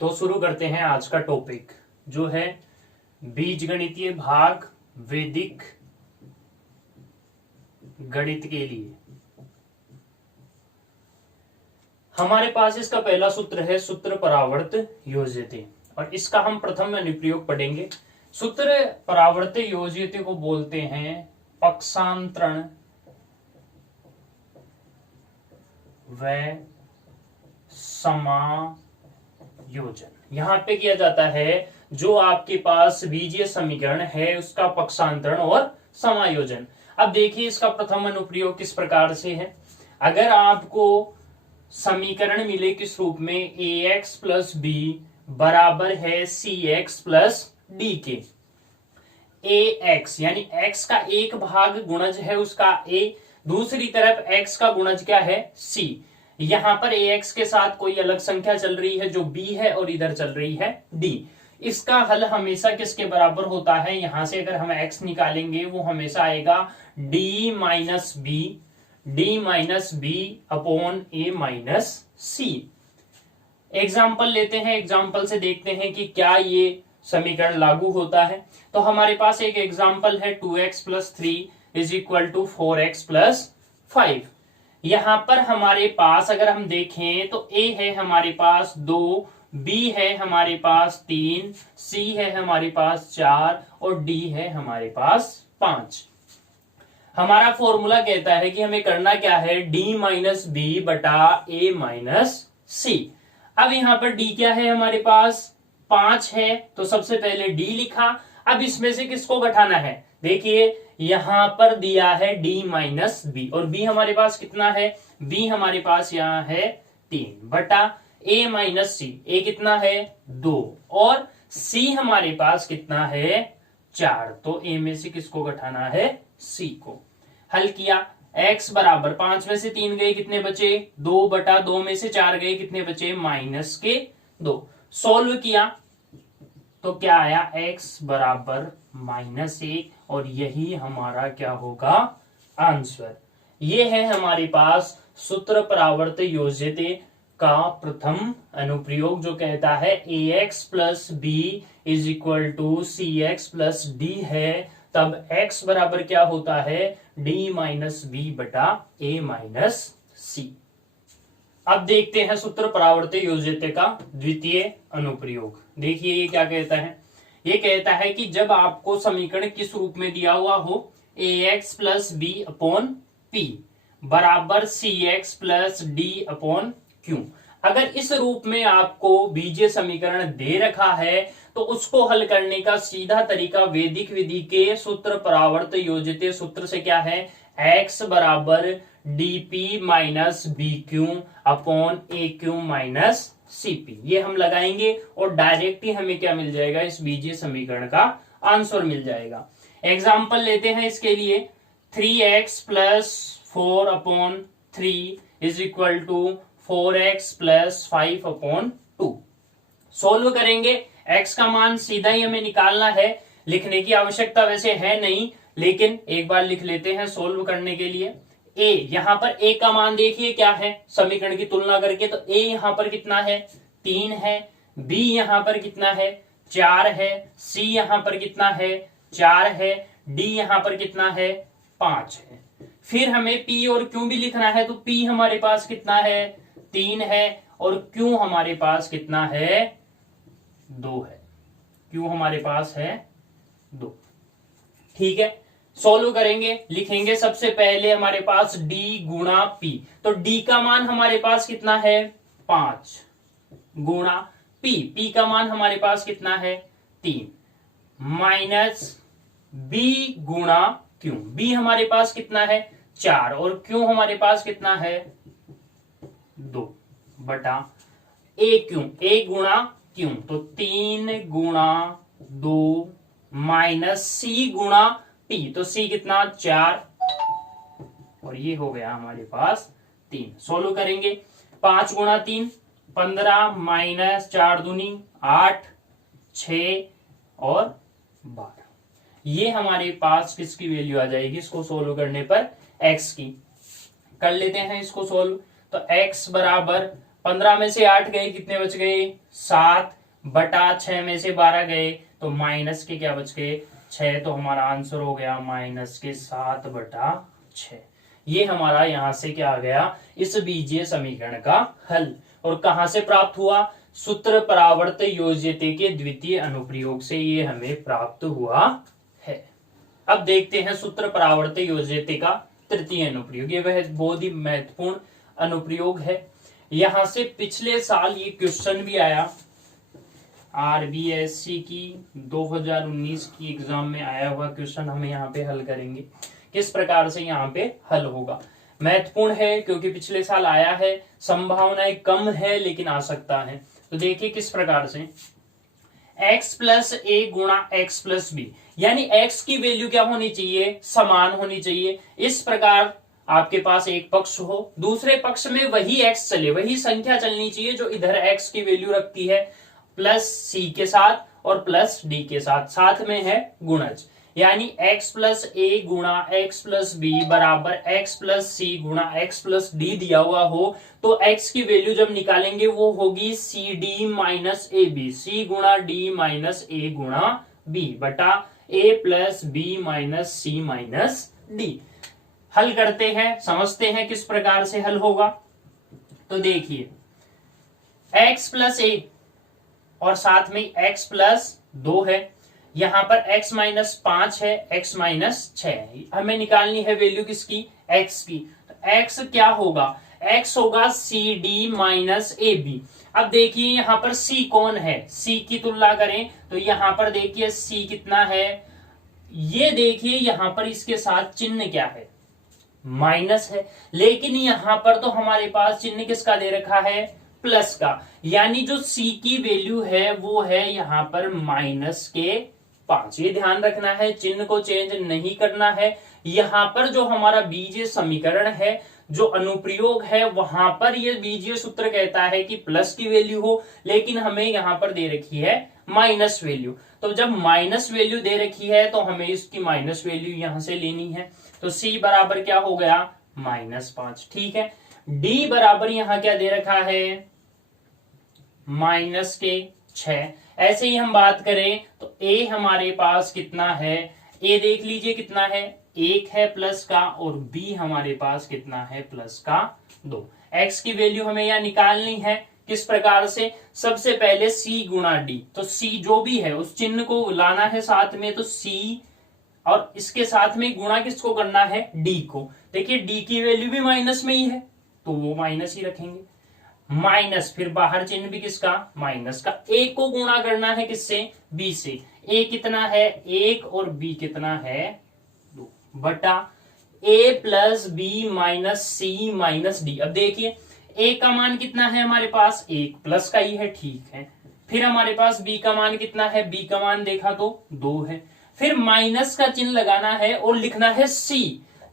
तो शुरू करते हैं आज का टॉपिक जो है बीजगणितीय भाग वैदिक गणित के लिए। हमारे पास इसका पहला सूत्र है सूत्र परावर्त योज्यते और इसका हम प्रथम अनुप्रयोग पढ़ेंगे। सूत्र परावर्त योज्यते को बोलते हैं पक्षांतरण व समायोजन। यहां पे किया जाता है जो आपके पास बीजीय समीकरण है उसका पक्षांतरण और समायोजन। अब देखिए इसका प्रथम अनुप्रयोग किस प्रकार से है। अगर आपको समीकरण मिले किस रूप में ax प्लस बी बराबर है cx प्लस डी के, ax यानी x का एक भाग गुणज है उसका a, दूसरी तरफ x का गुणज क्या है c। यहां पर ax के साथ कोई अलग संख्या चल रही है जो b है और इधर चल रही है d। इसका हल हमेशा किसके बराबर होता है, यहां से अगर हम x निकालेंगे वो हमेशा आएगा d minus B upon a minus C. Example लेते हैं, एग्जाम्पल से देखते हैं कि क्या ये समीकरण लागू होता है। तो हमारे पास एक एग्जाम्पल है 2x plus 3 is equal to 4x plus 5। यहां पर हमारे पास अगर हम देखें तो a है हमारे पास 2, b है हमारे पास 3, c है हमारे पास 4 और d है हमारे पास 5। हमारा फॉर्मूला कहता है कि हमें करना क्या है, d माइनस बी बटा a माइनस सी। अब यहां पर d क्या है हमारे पास 5 है तो सबसे पहले d लिखा। अब इसमें से किसको घटाना है, देखिए यहां पर दिया है d माइनस बी और b हमारे पास कितना है, b हमारे पास यहां है 3 बटा a माइनस सी। a कितना है 2 और c हमारे पास कितना है 4, तो a में से किसको घटाना है c को। हल किया, x बराबर 5 में से 3 गए कितने बचे 2 बटा 2 में से 4 गए कितने बचे माइनस के 2। सोल्व किया तो क्या आया x बराबर -1 और यही हमारा क्या होगा आंसर। ये है हमारे पास सूत्र परावर्त योज्यते का प्रथम अनुप्रयोग जो कहता है ax plus B is equal to C X plus D है, तब x बराबर क्या होता है d माइनस बी बटा a माइनस सी। अब देखते हैं सूत्र परावर्त योज्यते का द्वितीय अनुप्रयोग। देखिए ये क्या कहता है, ये कहता है कि जब आपको समीकरण किस रूप में दिया हुआ हो ax plus B upon P बराबर C X plus D upon Q, अगर इस रूप में आपको बीजीय समीकरण दे रखा है तो उसको हल करने का सीधा तरीका वैदिक विधि के सूत्र परावर्त योज्यते सूत्र से क्या है, x बराबर dp minus B Q upon A Q minus CP, ये हम लगाएंगे और डायरेक्ट ही हमें क्या मिल जाएगा, इस बीजीय समीकरण का आंसर मिल जाएगा। एग्जाम्पल लेते हैं इसके लिए 3x plus 4 upon 3 is equal to 4x plus 5 upon 2। Solve करेंगे, x का मान सीधा ही हमें निकालना है, लिखने की आवश्यकता वैसे है नहीं लेकिन एक बार लिख लेते हैं सोल्व करने के लिए। a, यहां पर a का मान देखिए क्या है समीकरण की तुलना करके, तो a यहां पर कितना है 3 है, b यहां पर कितना है 4 है, c यहां पर कितना है 4 है, d यहां पर कितना है 5 है। फिर हमें p और q भी लिखना है, तो p हमारे पास कितना है 3 है और q हमारे पास कितना है 2 है, q हमारे पास है 2। ठीक है, सोल्व करेंगे, लिखेंगे सबसे पहले हमारे पास d गुणा p, तो d का मान हमारे पास कितना है 5 गुणा p का मान हमारे पास कितना है 3 माइनस b गुणा q, b हमारे पास कितना है 4 और q हमारे पास कितना है 2 बटा a गुणा q, तो 3 गुणा 2 माइनस c गुणा p, तो c कितना 4 और ये हो गया हमारे पास 3। सोल्व करेंगे, 5 गुणा 3 15 माइनस 4 दूनी 8 6 और 12, ये हमारे पास किसकी वैल्यू आ जाएगी इसको सोल्व करने पर x की। कर लेते हैं इसको सोल्व, तो x बराबर 15 में से 8 गए, कितने बच गए 7 बटा 6 में से 12 गए तो माइनस के क्या बच गए 6। तो हमारा आंसर हो गया माइनस के 7 बटा 6। ये हमारा यहां से क्या आ गया इस बीजीय समीकरण का हल। और कहां से प्राप्त हुआ, सूत्र परावर्त योज्यते के द्वितीय अनुप्रयोग से ये हमें प्राप्त हुआ है। अब देखते हैं सूत्र परावर्त योज्यते का तृतीय अनुप्रयोग। ये वह बहुत ही महत्वपूर्ण अनुप्रयोग है। यहां से पिछले साल ये क्वेश्चन भी आया, आरबीएससी की 2019 की एग्जाम में आया हुआ क्वेश्चन हम यहाँ पे हल करेंगे। किस प्रकार से यहाँ पे हल होगा, महत्वपूर्ण है क्योंकि पिछले साल आया है, संभावनाएं कम है लेकिन आ सकता है। तो देखिए किस प्रकार से x प्लस ए गुणा x प्लस बी, यानी x की वैल्यू क्या होनी चाहिए, समान होनी चाहिए। इस प्रकार आपके पास एक पक्ष हो, दूसरे पक्ष में वही x चले, वही संख्या चलनी चाहिए जो इधर x की वैल्यू रखती है, प्लस c के साथ और प्लस d के साथ, साथ में है गुणज। यानी x प्लस ए गुणा x प्लस बी बराबर x प्लस सी गुणा x प्लस डी दिया हुआ हो तो x की वैल्यू जब निकालेंगे वो होगी C D minus A B, C गुणा डी माइनस ए गुणा बी बटा A plus B minus C minus D. हल करते हैं, समझते हैं किस प्रकार से हल होगा। तो देखिए x प्लस ए और साथ में x प्लस 2 है, यहां पर x माइनस 5 है, x माइनस 6 है, हमें निकालनी है वैल्यू किसकी, x की। तो x क्या होगा, x होगा C D minus A B. अब देखिए यहां पर c कौन है, c की तुलना करें तो यहां पर देखिए c कितना है, ये देखिए यहां पर इसके साथ चिन्ह क्या है, माइनस है, लेकिन यहां पर तो हमारे पास चिन्ह किसका दे रखा है, प्लस का। यानी जो c की वैल्यू है वो है यहां पर माइनस के 5। ये ध्यान रखना है, चिन्ह को चेंज नहीं करना है। यहां पर जो हमारा बीजीय समीकरण है, जो अनुप्रयोग है, वहां पर ये बीजीय सूत्र कहता है कि प्लस की वैल्यू हो, लेकिन हमें यहां पर दे रखी है माइनस वैल्यू। तो जब माइनस वैल्यू दे रखी है तो हमें इसकी माइनस वैल्यू यहां से लेनी है। तो c बराबर क्या हो गया -5, ठीक है। d बराबर यहां क्या दे रखा है, माइनस के 6। ऐसे ही हम बात करें तो a हमारे पास कितना है, a देख लीजिए कितना है, 1 है प्लस का, और b हमारे पास कितना है, प्लस का 2। x की वैल्यू हमें यहां निकालनी है, किस प्रकार से, सबसे पहले c गुणा d। तो c जो भी है उस चिन्ह को लाना है साथ में, तो c और इसके साथ में गुणा किसको करना है, d को। देखिए d की वैल्यू भी माइनस में ही है तो वो माइनस ही रखेंगे, माइनस फिर बाहर चिन्ह भी किसका, माइनस का। a को गुणा करना है किससे, b से। a कितना है 1 और b कितना है 2 बटा a plus B minus C minus D. अब देखिए a का मान कितना है हमारे पास, 1 प्लस का ही है, ठीक है। फिर हमारे पास b का मान कितना है, b का मान देखा तो 2 है। फिर माइनस का चिन्ह लगाना है और लिखना है c,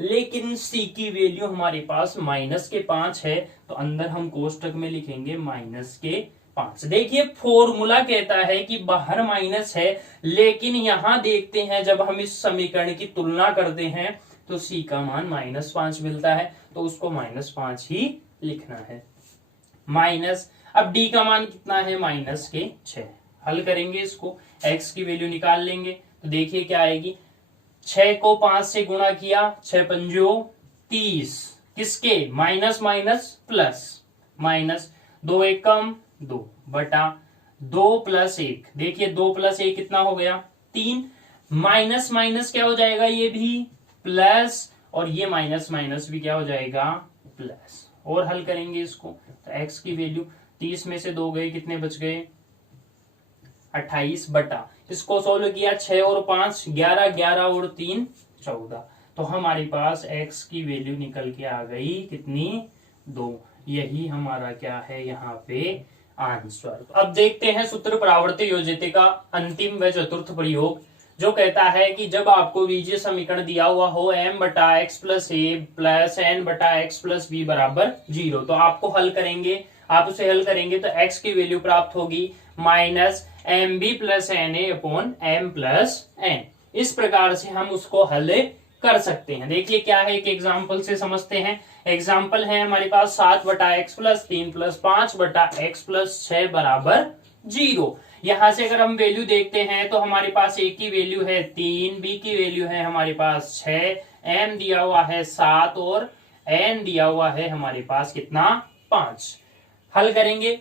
लेकिन c की वैल्यू हमारे पास माइनस के 5 है, तो अंदर हम कोष्टक में लिखेंगे माइनस के 5। देखिए फॉर्मूला कहता है कि बाहर माइनस है, लेकिन यहां देखते हैं जब हम इस समीकरण की तुलना करते हैं तो c का मान -5 मिलता है, तो उसको -5 ही लिखना है। माइनस, अब d का मान कितना है, माइनस के 6। हल करेंगे इसको, x की वैल्यू निकाल लेंगे तो देखिए क्या आएगी, 6 को 5 से गुणा किया, 6 पंजो 30, किसके, माइनस माइनस प्लस, माइनस 2 1 कम 2 बटा 2 प्लस 1। देखिए 2 प्लस 1 कितना हो गया, 3। माइनस माइनस क्या हो जाएगा, ये भी प्लस, और ये माइनस माइनस भी क्या हो जाएगा, प्लस। और हल करेंगे इसको तो x की वैल्यू 30 में से 2 गए, कितने बच गए, 28 बटा, इसको सोल्व किया, 6 और 5 11, 11 और 3 14। तो हमारे पास x की वैल्यू निकल के आ गई कितनी, 2। यही हमारा क्या है यहाँ पे आंसर। अब देखते हैं सूत्र परावर्ती योज्यते का अंतिम व चतुर्थ प्रयोग, जो कहता है कि जब आपको बीजीय समीकरण दिया हुआ हो m बटा एक्स प्लस ए प्लस एन बटा एक्स प्लस बी बराबर 0, तो आपको हल करेंगे, आप उसे हल करेंगे तो x की वैल्यू प्राप्त होगी minus M B plus N A upon M plus N. इस प्रकार से हम उसको हल कर सकते हैं। देखिए क्या है, एक एग्जाम्पल से समझते हैं। एग्जाम्पल है हमारे पास 7/x+3+5/x+6 बराबर 0। यहां से अगर हम वैल्यू देखते हैं तो हमारे पास ए की वैल्यू है 3, बी की वैल्यू है हमारे पास 6, एम दिया हुआ है 7 और एन दिया हुआ है हमारे पास कितना, 5। हल करेंगे।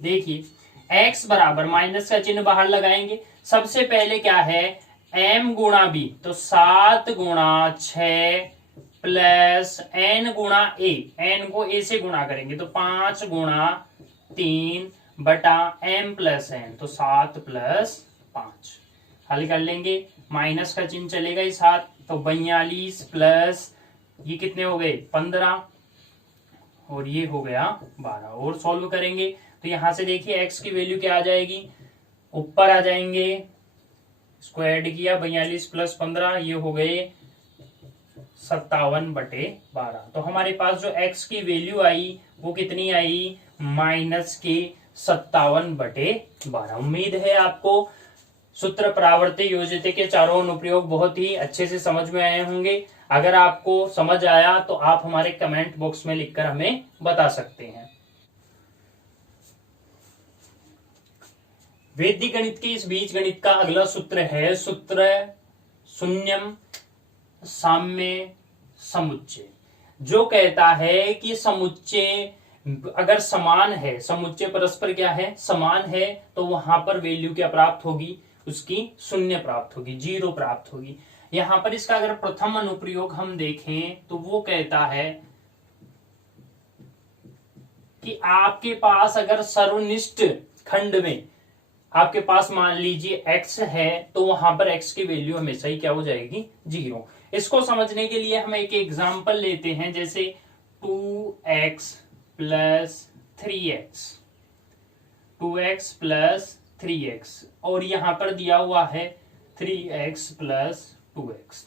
देखिए x बराबर, माइनस का चिन्ह बाहर लगाएंगे। सबसे पहले क्या है, m गुणा b, तो 7 गुणा 6 प्लस n गुणा a, n को a से गुणा करेंगे तो 5 गुणा 3 बटा m प्लस n, तो 7 प्लस 5। हल कर लेंगे, माइनस का चिन्ह चलेगा इस हाथ, तो 42 प्लस ये कितने हो गए 15 और ये हो गया 12। और सॉल्व करेंगे तो यहां से देखिए x की वैल्यू क्या आ जाएगी, ऊपर आ जाएंगे, इसको ऐड किया 42 प्लस 15, ये हो गए 57/12। तो हमारे पास जो x की वैल्यू आई वो कितनी आई, -57/12। उम्मीद है आपको सूत्र परावर्त्य योजित के चारों अनुप्रयोग बहुत ही अच्छे से समझ में आए होंगे। अगर आपको समझ आया तो आप हमारे कमेंट बॉक्स में लिखकर हमें बता सकते हैं। वैदिक गणित के इस बीज गणित का अगला सूत्र है सूत्र शून्यम साम्य समुच्चय, जो कहता है कि समुच्चय अगर समान है, समुच्चय परस्पर क्या है, समान है, तो वहां पर वैल्यू क्या प्राप्त होगी, उसकी शून्य प्राप्त होगी, 0 प्राप्त होगी। यहां पर इसका अगर प्रथम अनुप्रयोग हम देखें तो वो कहता है कि आपके पास अगर सर्वनिष्ठ खंड में आपके पास मान लीजिए x है, तो वहां पर x की वैल्यू हमेशा ही क्या हो जाएगी, 0। इसको समझने के लिए हम एक एग्जांपल लेते हैं, जैसे 2x plus 3x, 2x plus 3x, और यहां पर दिया हुआ है 3x प्लस 2x।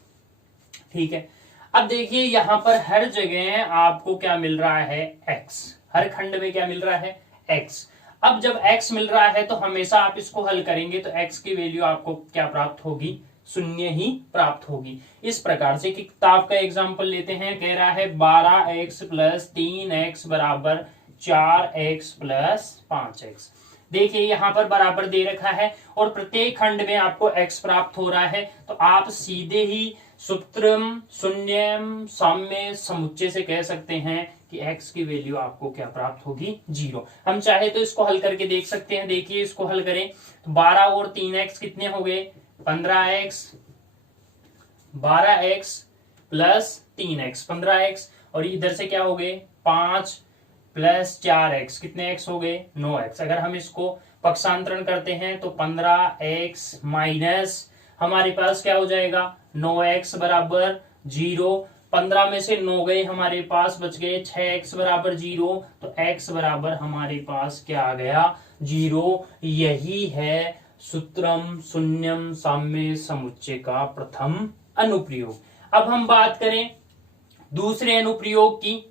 ठीक है, अब देखिए यहां पर हर जगह आपको क्या मिल रहा है, x, हर खंड में क्या मिल रहा है, x। अब जब x मिल रहा है तो हमेशा आप इसको हल करेंगे तो x की वैल्यू आपको क्या प्राप्त होगी, शून्य ही प्राप्त होगी। इस प्रकार से कि किताब का एग्जांपल लेते हैं, कह रहा है 12x प्लस 3x बराबर 4x प्लस 5x। देखिए यहां पर बराबर दे रखा है और प्रत्येक खंड में आपको x प्राप्त हो रहा है, तो आप सीधे ही सूत्रम शून्यम साम्य समुच्चय से कह सकते हैं कि x की वैल्यू आपको क्या प्राप्त होगी, 0। हम चाहे तो इसको हल करके देख सकते हैं। देखिए इसको हल करें तो 12 और 3x कितने हो गए, 15x, 12x plus 3x 15x, और इधर से क्या हो गए 5 प्लस 4x, कितने x हो गए 9x। अगर हम इसको पक्षांतरण करते हैं तो 15x माइनस हमारे पास क्या हो जाएगा 9x बराबर 0। 15 में से 9 गए, हमारे पास बच गए 6x बराबर 0, तो x बराबर हमारे पास क्या आ गया, 0। यही है सूत्रम शून्यम साम्य समुच्चय का प्रथम अनुप्रयोग। अब हम बात करें दूसरे अनुप्रयोग की,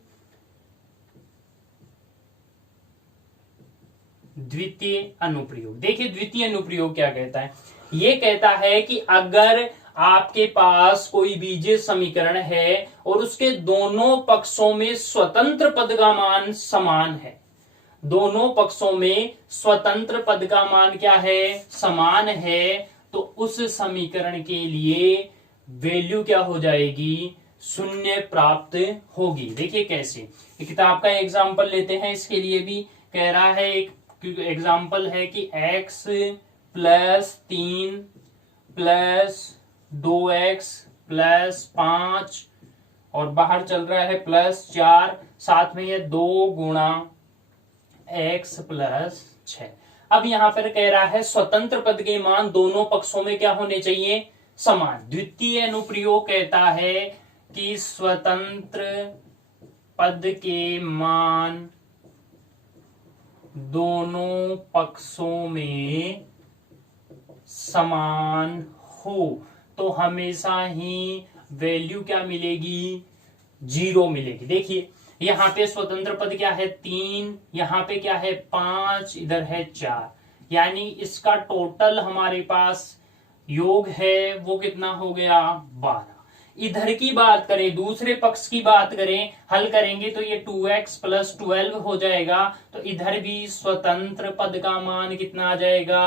द्वितीय अनुप्रयोग। देखिए द्वितीय अनुप्रयोग क्या कहता है, ये कहता है कि अगर आपके पास कोई बीजीय समीकरण है और उसके दोनों पक्षों में स्वतंत्र पद का मान समान है, दोनों पक्षों में स्वतंत्र पद का मान क्या है, समान है, तो उस समीकरण के लिए वैल्यू क्या हो जाएगी, शून्य प्राप्त होगी। देखिए कैसे, किताब का एग्जाम्पल लेते हैं, इसके लिए भी कह रहा है, एक एग्जाम्पल है कि x plus 3 plus 2x plus 5 और बाहर चल रहा है प्लस 4, साथ में ये 2 गुणा x प्लस 6। अब यहां पर कह रहा है स्वतंत्र पद के मान दोनों पक्षों में क्या होने चाहिए, समान। द्वितीय अनुप्रयोग कहता है कि स्वतंत्र पद के मान दोनों पक्षों में समान हो तो हमेशा ही वैल्यू क्या मिलेगी, 0 मिलेगी। देखिए यहां पे स्वतंत्र पद क्या है 3, यहां पे क्या है 5, इधर है 4, यानी इसका टोटल हमारे पास योग है वो कितना हो गया 12। इधर की बात करें, दूसरे पक्ष की बात करें, हल करेंगे तो ये 2x + 12 हो जाएगा। तो इधर भी स्वतंत्र पद का मान कितना आ जाएगा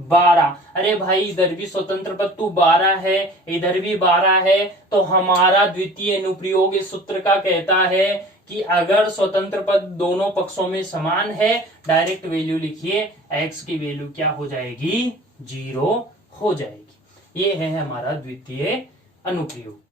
12। अरे भाई इधर भी स्वतंत्र पद तो 12 है, इधर भी 12 है, तो हमारा द्वितीय अनुप्रयोग इस सूत्र का कहता है कि अगर स्वतंत्र पद दोनों पक्षों में समान है, डायरेक्ट वैल्यू लिखिए, x की वैल्यू क्या हो जाएगी 0 हो जाएगी। ये है हमारा द्वितीय अनुप्रयोग।